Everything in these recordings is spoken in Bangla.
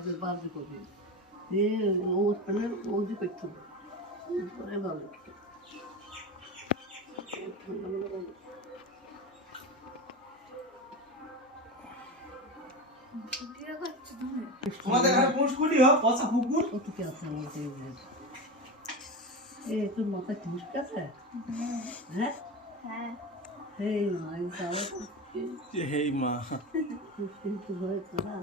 একবার বাদ করবে ও তাহলে ওদি করতে হবে পরে ভালো তোমাদের ঘরে পোষ করি পচা পুকুর কত কি আছে আমাদের তোর মাথায় ঠিক আছে হ্যাঁ হ্যাঁ হেই মা আমি তাহলে হেই মা কিন্তু হয়েছে না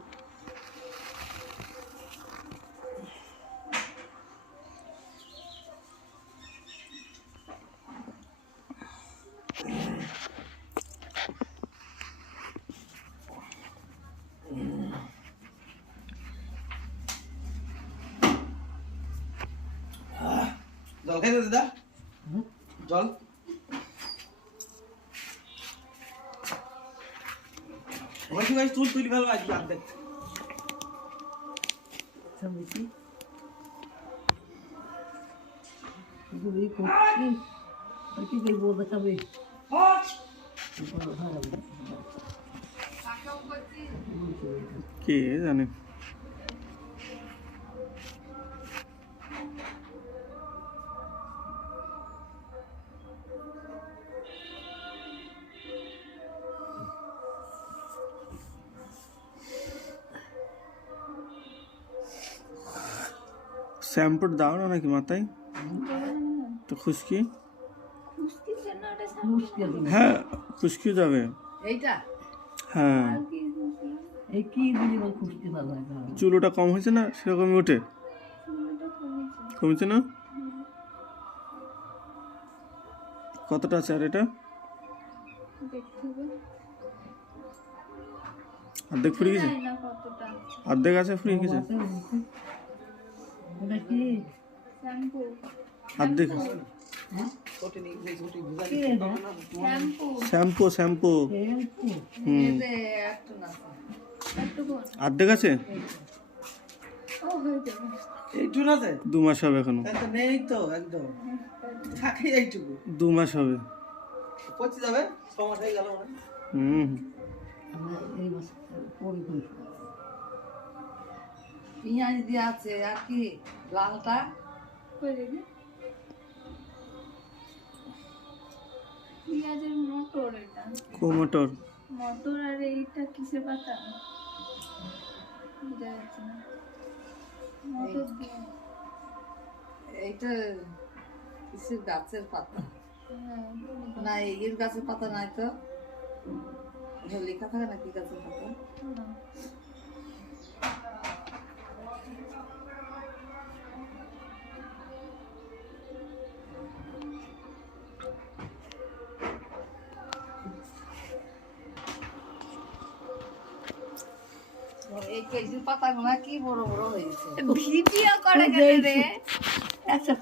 জল খাইতে দাদা জল ওই গাছ তুল তুলি ভালো আজ দেখ সমিতি এগুলি করছি আর কি করবো দেখাবে কে জানে শ্যাম্পুর দাও না নাকি মাথায় তো খুশকি হ্যাঁ খুশকি যাবে এইটা হ্যাঁ এই কি দিলি বল খুশকি ভালো হয় চুলোটা কম হয়েছে না সেরকমই ওঠে কমেছে না কতটা আছে আর এটা অর্ধেক ফুরিয়ে গেছে অর্ধেক আছে ফুরিয়ে গেছে এটা কি অর্ধেক শ্যাম্পু শ্যাম্পু অর্ধেক আছে এইটুকু আছে 2 মাস হবে এখনো নেই তো একদম থাকে এইটুকু 2 মাস হবে পচে যাবে 6 মাস হয়ে গেল হুম এই মাস পরে পেঁয়াজ দিয়ে আছে আর কি লালটা পেঁয়াজের মটর এটা কোমোটর মটর আর এইটা কিসের পাতা বোঝা যাচ্ছে না মটর দিয়ে এইটা কিসের গাছের পাতা হ্যাঁ না এর গাছের পাতা নাই তো এটা লেখা থাকে না কি গাছের পাতা এই কেজির পাতাগুলো কি বড় বড় হয়েছে ভিডিও করে গেলে রে একটা